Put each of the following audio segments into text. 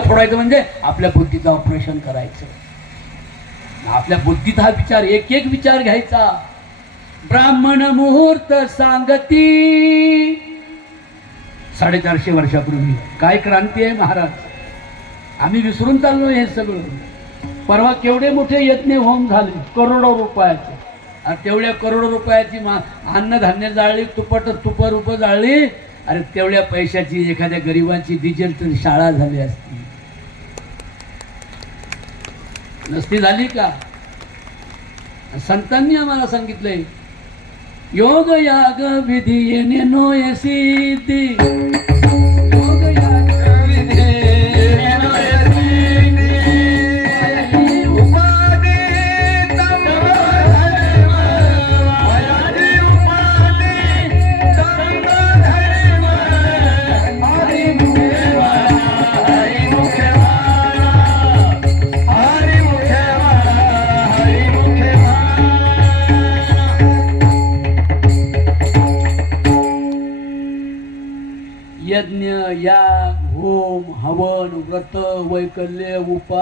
फोडायचं म्हणजे आपल्या बुद्धीचं ऑपरेशन करायचं. आपल्या बुद्धीत हा विचार एक एक विचार घ्यायचा. ब्राह्मण मुहूर्त सांगती. साडेचारशे वर्षापूर्वी. काय क्रांती आहे महाराज? आम्ही विसरून चाललो हे सगळं. परवा केवढे मोठे यज्ञ होम झाले? करोडो रुपयाचे. तेवढ्या करोडो रुपयाची मा अन्नधान्य जाळली तुपट तुप रुपं जाळली. अरे तेवढ्या पैशाची एखाद्या गरिबाची डिजिटल शाळा झाली असती. नसती झाली का? संतांनी आम्हाला सांगितलंय योग याग विधी येणे नोय सिद्धी.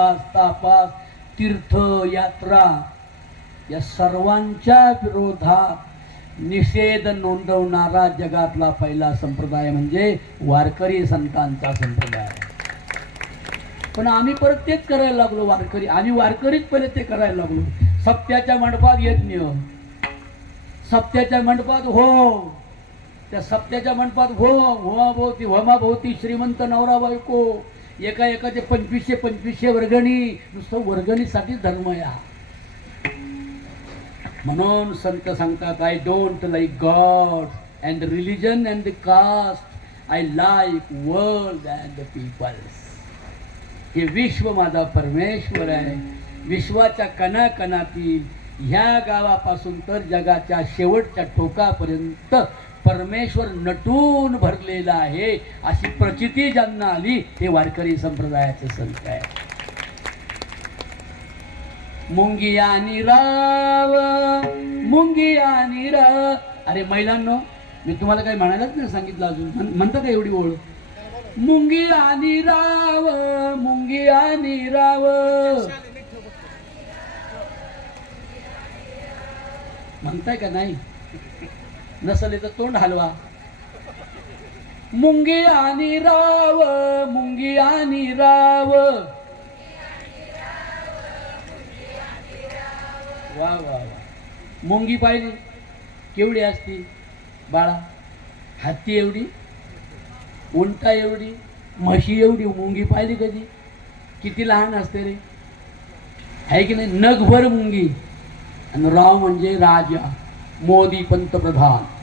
उपवास तापास तीर्थ यात्रा या सर्वांच्या विरोधात निषेध नोंदवणारा जगातला पहिला संप्रदाय म्हणजे वारकरी संतांचा संप्रदाय. पण आम्ही परत तेच करायला लागलो वारकरी. आम्ही वारकरीच पहिले ते करायला लागलो. सप्त्याच्या मंडपात यज्ञ. सप्त्याच्या मंडपात हो. त्या सप्त्याच्या मंडपात हो. होमाभोवती होमाभोवती श्रीमंत नवरा बायको. एका एकाचे पंचवीसशे पंचवीसशे वर्गणी नुसतं वर्गणीसाठी धर्म या. म्हणून संत सांगतात I don't like god and religion and the caste I like world and the peoples हे विश्व माझा परमेश्वर आहे. विश्वाच्या कणाकणातील ह्या गावापासून तर जगाच्या शेवटच्या टोकापर्यंत परमेश्वर नटून भरलेला आहे. अशी प्रचिती ज्यांना आली हे वारकरी संप्रदायाचे संत आहे मुंगिया आणि राव मुंगी आणि राव. अरे महिलांनो मी तुम्हाला काही म्हणायलाच नाही सांगितलं अजून. म्हण- म्हणता का एवढी ओळ मुंगी आणि राव मुंगी आणि राव. म्हणताय का नाही? नसले तर तोंड हलवा. मुंगी आणि राव मुंगी आणि राव. वा वा वा. मुंगी पाहिली केवढी असती? बाळा हत्ती एवढी उंटा एवढी म्हशी एवढी मुंगी पाहिली कधी? किती लहान असते रे. आहे की नाही? नगभर मुंगी. आणि राव म्हणजे राजा मोदी पंतप्रधान.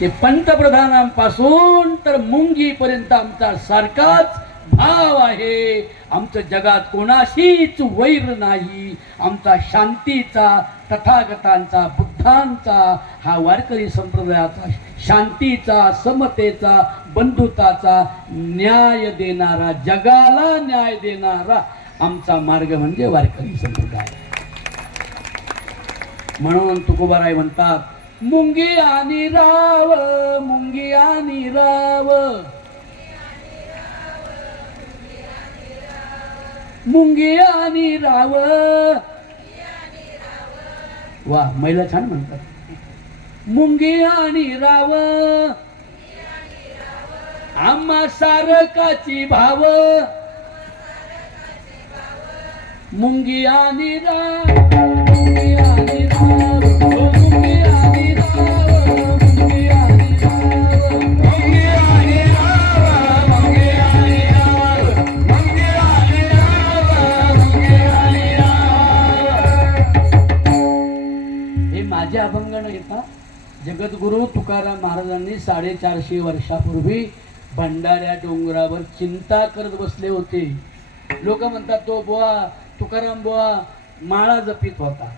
ते पंतप्रधानांपासून तर मुंगीपर्यंत आमचा सारखाच भाव आहे. आमचं जगात कोणाशीच वैर नाही. आमचा शांतीचा तथागतांचा बुद्धांचा हा वारकरी संप्रदायाचा शांतीचा समतेचा बंधुताचा न्याय देणारा जगाला न्याय देणारा आमचा मार्ग म्हणजे वारकरी संप्रदाय. म्हणून तुकोबाराय म्हणतात मुंगी आणि राव मुंगी आणि राव. मुंगी आणि राव. वा महिला छान म्हणतात. मुंगी आणि राव. आम्हा सारकाची भाव. मुंगी आणि राव. न घेता जगद्गुरू तुकाराम महाराजांनी साडेचारशे वर्षापूर्वी भंडाऱ्या डोंगरावर चिंता करत बसले होते. लोक म्हणतात तो बुवा तुकाराम बुवा माळा जपित होता.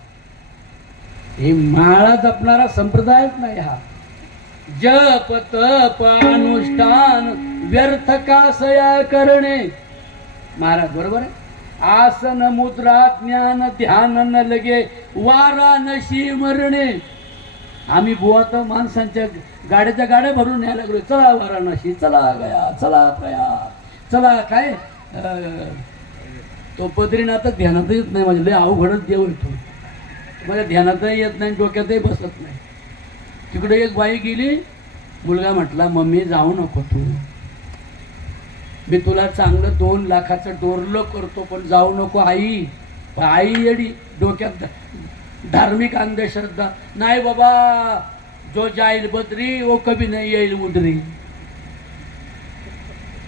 हे माळा जपणारा संप्रदायच नाही हा. जप तप अनुष्ठान व्यर्थ कासया करणे. महाराज बरोबर आहे? आसन मुद्रा ज्ञान ध्यान न लगे वारा नशी मरणे. आम्ही बुवा तर माणसांच्या गाड्याच्या गाड्या भरून न्यायला लागलो चला वाराणसी चला गया चला प्रया चला काय? तो बद्रीनाथच ध्यानात येत नाही. माझ्या लय अवघडच देव येतो माझ्या ध्यानातही येत नाही डोक्यातही बसत नाही. तिकडे एक बाई गेली. मुलगा म्हटला मम्मी जाऊ नको तू. मी तुला चांगलं दोन लाखाचं डोरलं करतो पण जाऊ नको आई. आई येडी डोक्यात धार्मिक अंधश्रद्धा. नाही बाबा जो जाईल बद्री वो कभी नाही येईल उदरी.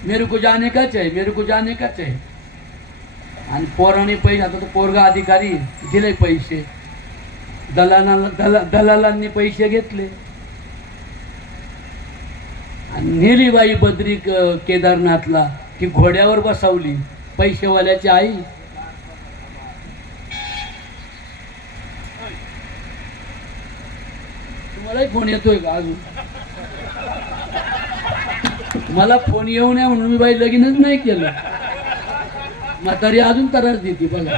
मेरे को जाने काच आहे मेरे को जाने काच आहे आणि पोराने पैसे आता तो पोरगा अधिकारी दिले पैसे. दलालांना दला दलालांनी पैसे घेतले. आणि नेली बाई बद्री केदारनाथला ती घोड्यावर बसवली. पैसेवाल्याची आई मलाही फोन येतोय का अजून? मला फोन येऊ नये म्हणून मी बाई लगीनच नाही केलं. म्हातारी अजून त्रास देते बघा.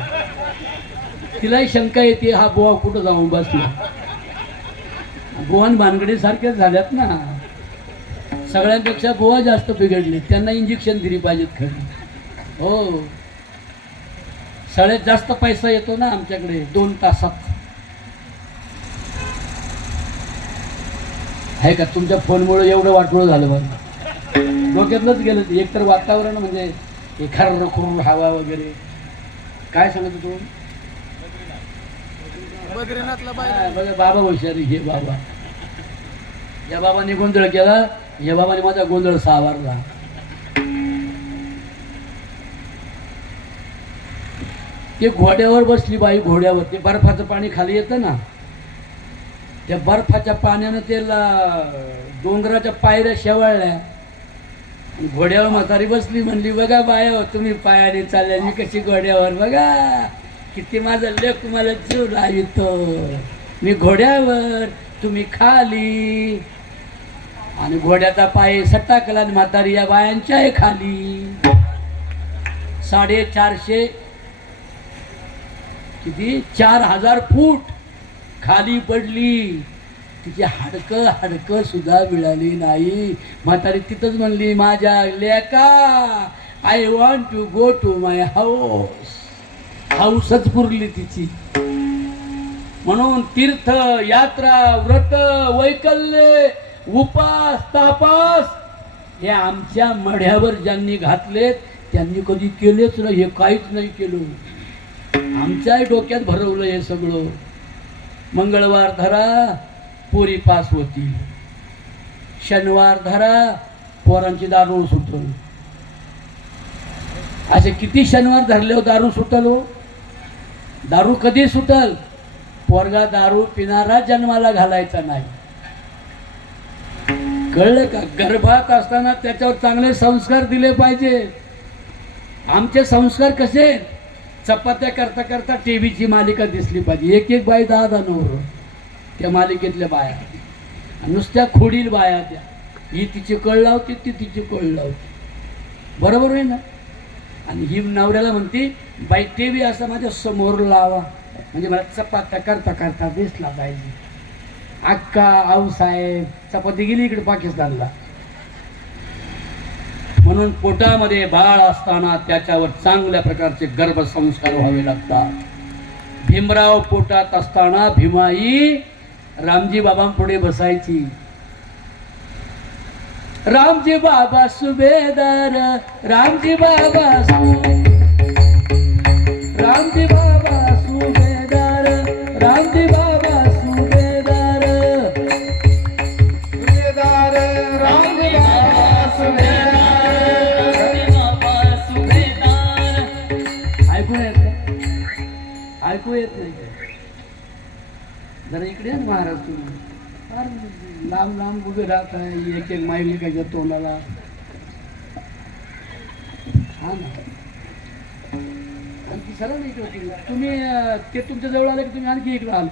तिलाही शंका येते हा बुवा कुठं जाऊन बसला? बुवान भानगडी सारख्याच झाल्यात ना. सगळ्यांपेक्षा बुवा जास्त बिघडले. त्यांना इंजेक्शन दिली पाहिजेत खरी. हो. सगळ्यात जास्त पैसा येतो ना आमच्याकडे दोन तासात. आहे का तुमच्या फोनमुळे एवढं वाटोळं झालं बघा डोक्यातलंच गेलं ते. एकतर वातावरण म्हणजे एखार रखून हवा वगैरे. काय सांगत तू बद्रीनाथला बघा बाबा हुशारी हे बाबा. या बाबाने गोंधळ केला या बाबाने माझा गोंधळ सावरला. ते घोड्यावर बसली बाई घोड्यावर. ते बर्फाचं पाणी खाली येतं ना त्या बर्फाच्या पाण्यानं ते डोंगराच्या पायऱ्या शेवाळल्या. घोड्यावर म्हातारी बसली म्हणली बघा बाया तुम्ही पायाने चालल्या मी कशी घोड्यावर बघा. किती माझा लेख मला जीव लावितो. मी घोड्यावर तुम्ही खाली. आणि घोड्याचा पाय सटाकला आणि म्हातारी या बायांच्या खाली. साडेचारशे किती? चार हजार फूट. खाली पडली. तिची हाडकं हाडकं सुद्धा मिळाली नाही. म्हातारी तिथंच म्हणली माझ्या लेका I want to go to my house हाऊसच पुरली तिची. म्हणून तीर्थ यात्रा व्रत वैकल्य उपास तापास हे आमच्या मढ्यावर ज्यांनी घातलेत त्यांनी कधी केलेच नाही हे काहीच नाही केलं. आमच्याही डोक्यात भरवलं हे सगळं. मंगळवार धरा पोरी पास होतील. शनिवार धरा पोरांची दारू सुटल. असे किती शनिवार धरले हो दारू सुटल हो. दारू कधी सुटल? पोरगा दारू पिणारा जन्माला घालायचा नाही. कळलं का? गर्भात असताना त्याच्यावर चांगले संस्कार दिले पाहिजे. आमचे संस्कार कसे? चपात्या करता करता टी व्हीची मालिका दिसली पाहिजे. एक एक बाई दहा दहा नवर. त्या मालिकेतल्या बाया. आणि नुसत्या खोडील बाया त्या. ही तिची कळ लावते ती तिची कळ लावते. बरोबर आहे ना? आणि ही नवऱ्याला म्हणते बाई टी व्ही असा माझ्यासमोर लावा. म्हणजे मला चपात्या करता करता दिसला पाहिजे. अक्का आऊसाहेब चपाती गेली इकडे पाकिस्तानला. म्हणून पोटामध्ये बाळ असताना त्याच्यावर चांगल्या प्रकारचे गर्भसंस्कार व्हावे लागतात. भीमराव पोटात असताना भीमाई रामजी बाबांपुढे बसायची. रामजी बाबा सुभेदार रामजी बाबा रामजी बाबा तोंडाला. छान आणखी सरळ इकडे होती तुम्ही ते तुमच्या जवळ आले की तुम्ही आणखी इकडे आल.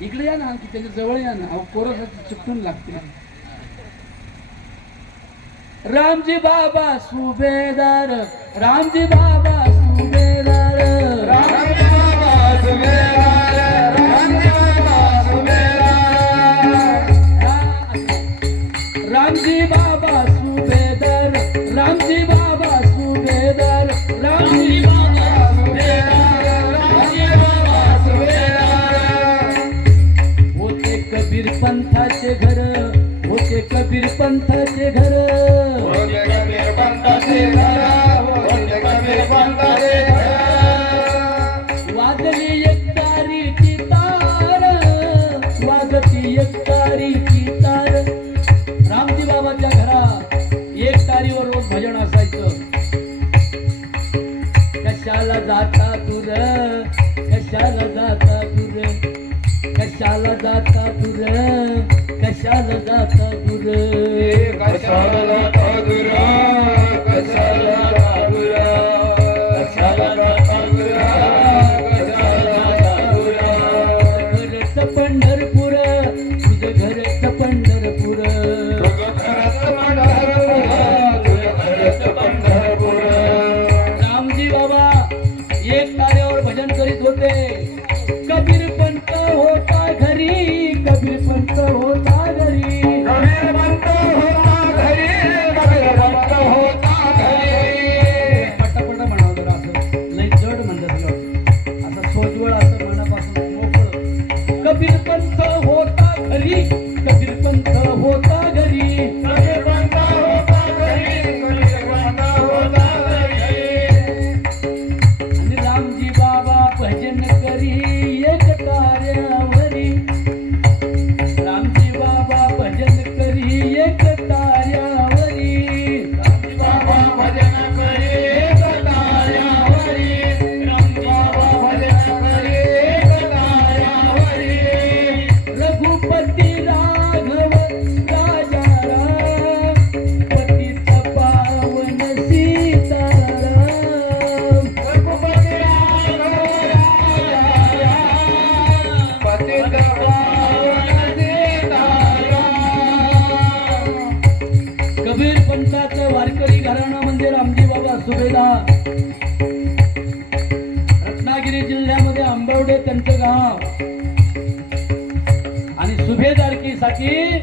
इकडे या ना आणखी त्याच्याजवळ या ना. अहो पोरासाठी लागते. रामजी बाबा सुभेदार. रामजी बाबा पंताचे घर एक तारीची तार. वाजती एक तारीची तार. रामजी बाबाच्या घरात एक तारीवर रोज भजन असायचं. कशाला जाता तुर कशाला जाता कशाला जाता तुर कशाला जाता रे मोडवळ असं मनापासून मोकळ. पंथ होता घरी. की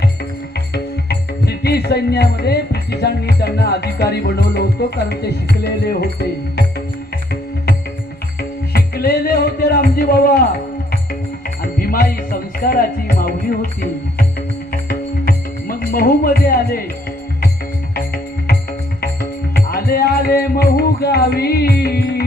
ब्रिटिश सैन्यामध्ये ब्रिटिशांनी त्यांना अधिकारी बनवलं होतं कारण ते शिकलेले होते. शिकलेले होते रामजी बाबा. आणि भीमाई संस्काराची माऊली होती. मग महू मध्ये आले. आले आले महू गावी.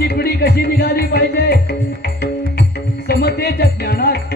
आजची पिढी कशी निघाली पाहिजे? समतेच्या ज्ञानात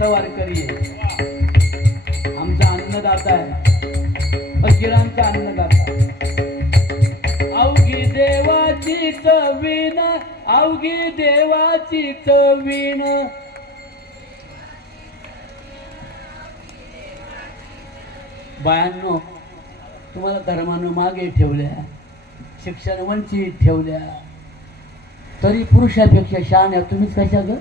आणि वारकरी आहे आमचा अन्नदाता आहे. फकीरांचा अन्नदाता अवघी देवाची चवीण अवघी देवाची चवीण बायांनो तुम्हाला धर्मानं मागे ठेवल्या शिक्षण वंचित ठेवल्या तरी पुरुषापेक्षा शान आहे तुम्हीच कशा ग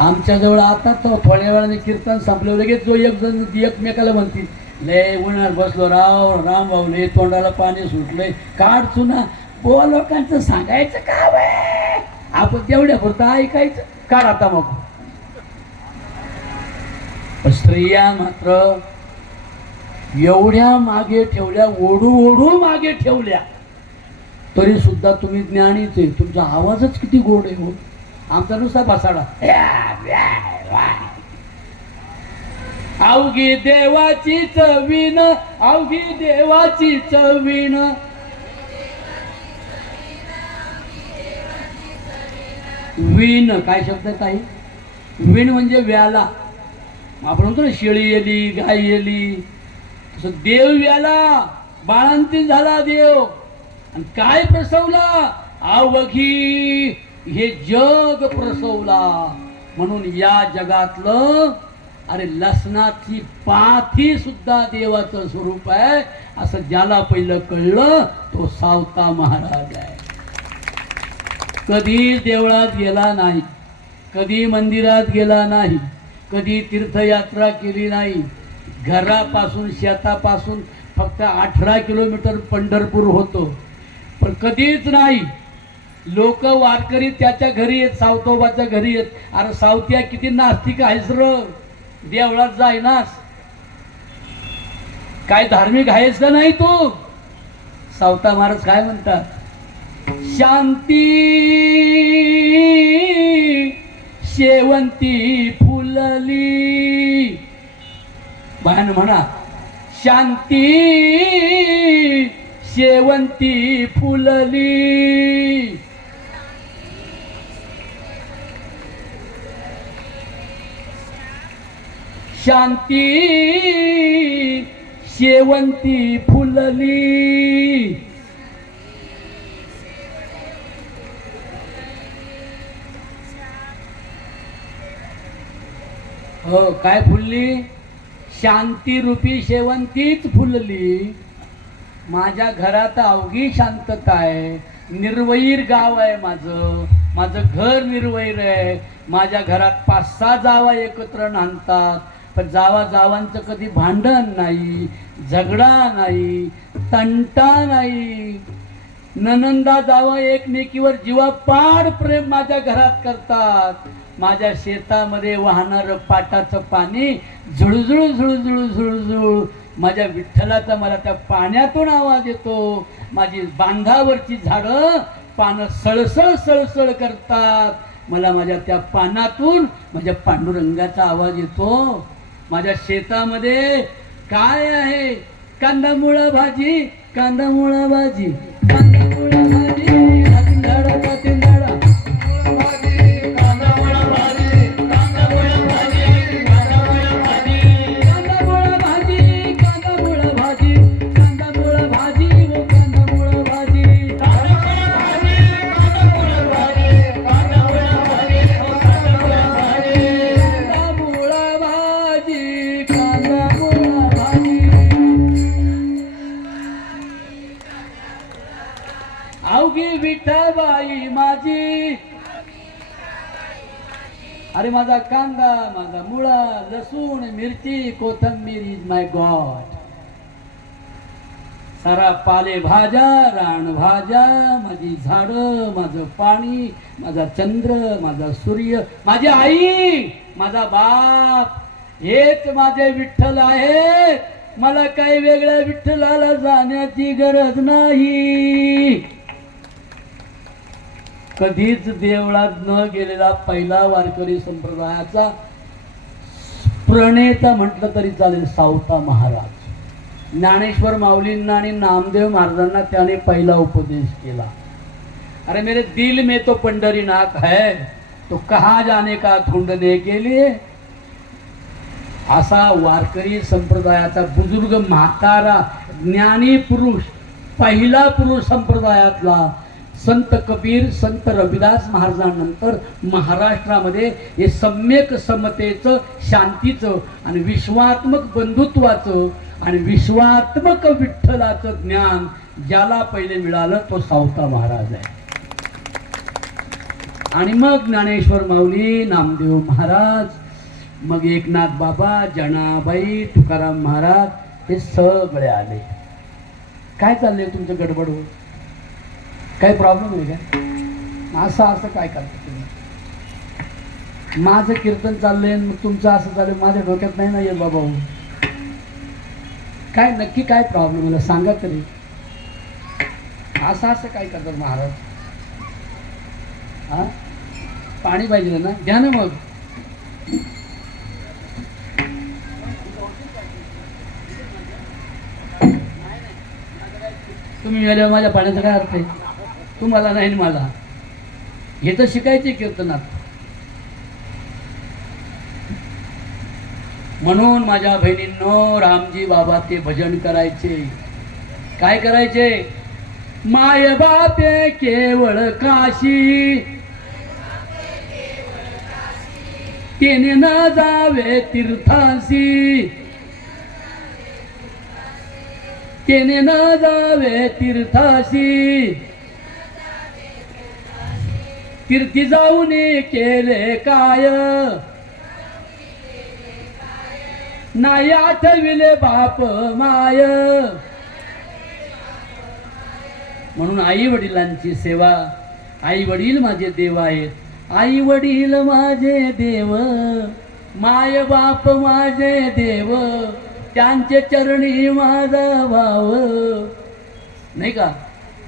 आमच्याजवळ आता तो थोड्या वेळाने कीर्तन संपलं लगेच जो एक जण एकमेकाला म्हणतील लय उन्हात बसलो राव राम भाऊले तोंडाला पाणी सुटलंय काढ चुना. बो लोकांचं सांगायचं का बाय आपण तेवढ्या पुरतं ऐकायचं. काढ आता मग. स्त्रिया मात्र एवढ्या मागे ठेवल्या ओढू ओढू मागे ठेवल्या तरी सुद्धा तुम्ही ज्ञानीच आहे. तुमचा आवाजच किती गोड आहे हो. आमचा नुसता बसाडा. अवघी देवाची चवीन अवघी देवाची चवीन. विण काय शब्द आहे काही विण म्हणजे व्याला. आपण म्हणतो ना शेळी येली गाय येली. तसं देव व्याला बाळांतीन झाला देव. आणि काय प्रसवला? अवघी हे जग प्रसवला. म्हणून या जगातलं अरे लसणाची पाथी सुद्धा देवाचं स्वरूप आहे असं ज्याला पहिलं कळलं तो सावता महाराज आहे. कधी देवळात गेला नाही कधी मंदिरात गेला नाही कधी तीर्थयात्रा केली नाही घरापासून शेतापासून फक्त अठरा किलोमीटर पंढरपूर होतो. पण कधीच नाही लोक वारकरी त्याच्या घरी येत सावतोबाच्या घरी येत. अरे सावत्या किती नास्तिक आहेस र. देवळात जायनास. काय धार्मिक आहेस का नाही तू? सावता महाराज काय म्हणतात? शांती शेवंती फुलली. बायानं म्हणा शांती शेवंती फुलली. शांती शेवंती फुलली. हो काय फुलली? शांती रूपी शेवंतीच फुलली. माझ्या घरात अवघी शांतता आहे. निर्वैर गाव आहे माझं. माझं घर निर्वैर आहे. माझ्या घरात पाच सहा जावा एकत्र नांदतात. पण जावा जावांचं कधी भांडण नाही झगडा नाही तंटा नाही. ननंदा जावा एकमेकीवर जीवापाड प्रेम माझ्या घरात करतात. माझ्या शेतामध्ये वाहणारं पाटाचं पाणी झुळझुळ झुळझुळ झुळझुळ माझ्या विठ्ठलाचा मला त्या पाण्यातून आवाज येतो. माझी बांधावरची झाडं पानं सळसळ सळसळ करतात. मला माझ्या त्या पानातून माझ्या पांडुरंगाचा आवाज येतो. माझ्या शेतामध्ये काय आहे? कांदा मुळा भाजी कांदा मुळा भाजी अरे माझा कांदा माझा मुळा लसूण मिरची कोथंबीर इज माय गॉड सारा पालेभाज्या रानभाज्या माझी झाडं माझं पाणी माझा चंद्र माझा सूर्य माझी आई माझा बाप हेच माझे विठ्ठल आहे मला काही वेगळ्या विठ्ठलाला जाण्याची गरज नाही. कधीच देवळात न गेलेला पहिला वारकरी संप्रदायाचा प्रणेता म्हटलं तरी चालेल सावता महाराज. ज्ञानेश्वर माऊलींना आणि नामदेव महाराजांना त्याने पहिला उपदेश केला. अरे मेरे दिल में तो पंढरीनाथ है तो कहा जाने का ढूंढने के लिए? असा वारकरी संप्रदायाचा बुजुर्ग म्हातारा ज्ञानी पुरुष पहिला पुरुष संप्रदायातला संत कबीर संत रविदास महाराजांनंतर महाराष्ट्रामध्ये हे सम्यक समतेचं शांतीचं आणि विश्वात्मक बंधुत्वाचं आणि विश्वात्मक विठ्ठलाचं ज्ञान ज्याला पहिले मिळालं तो सावता महाराज आहे. आणि मग ज्ञानेश्वर माऊली नामदेव महाराज मग एकनाथ बाबा जनाबाई तुकाराम महाराज हे सगळे आले. काय चाललंय तुमचं गडबड होत काही प्रॉब्लेम आहे का? असं असं काय करता तुम्ही? माझं कीर्तन चाललंय मग तुमचं असं चाललंय माझ्या डोक्यात नाही ना येत बाबा. काय नक्की काय प्रॉब्लेम मला सांगा तरी. असं असं काय करतात महाराज? हा? पाणी पाहिजे ना? घ्या ना मग. तुम्ही गेल्यावर माझ्या पाण्याचा काय अर्थ आहे? तुम्हाला नाही मला. हे तर शिकायचे कीर्तनात म्हणून माझ्या बहिणींनो रामजी बाबा ते भजन करायचे. काय करायचे? माय बापे केवळ काशी. तेने न जावे तीर्थासी तिने न जावे तीर्थासी कीर्ती जाऊन केले काय? नाही आठविले बाप माय. म्हणून आई वडिलांची सेवा आई वडील माझे देव आहेत आई वडील माझे देव माय बाप माझे देव त्यांचे चरणी माझा भाव. नाही का?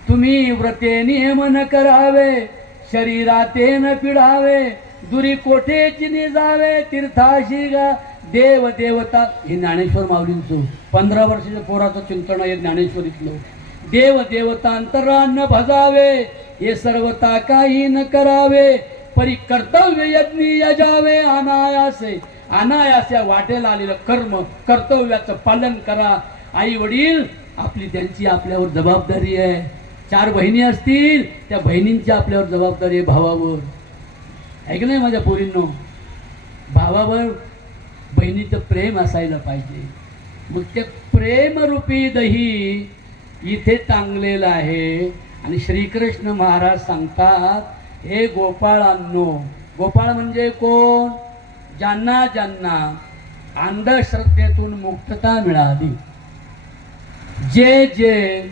तुम्ही व्रते नियमन करावे शरीराते न पिढावे दुरी कोठेची निजावे तीर्थाशी गा देव देवता हे ज्ञानेश्वर माऊलींचं पंधरा वर्षाच्या पोराचं चिंतन आहे ज्ञानेश्वरीतलं. देव देवता अंतरान्न भजावे हे सर्वता काही न करावे. परी कर्तव्य यज्ञी यजावे अनायासे. अनायास या वाटेला आलेलं कर्म कर्तव्याचं पालन करा. आई वडील आपली त्यांची आपल्यावर जबाबदारी आहे. चार बहिणी असतील त्या बहिणींची आपल्यावर जबाबदारी आहे भावावर. ऐक नाही माझ्या पोरींनो भावावर बहिणीचं प्रेम असायला पाहिजे. मग ते प्रेमरूपी दही इथे टांगलेलं आहे आणि श्रीकृष्ण महाराज सांगतात हे गोपाळांनो गोपाळ म्हणजे कोण? ज्यांना ज्यांना अंधश्रद्धेतून मुक्तता मिळाली. जे जे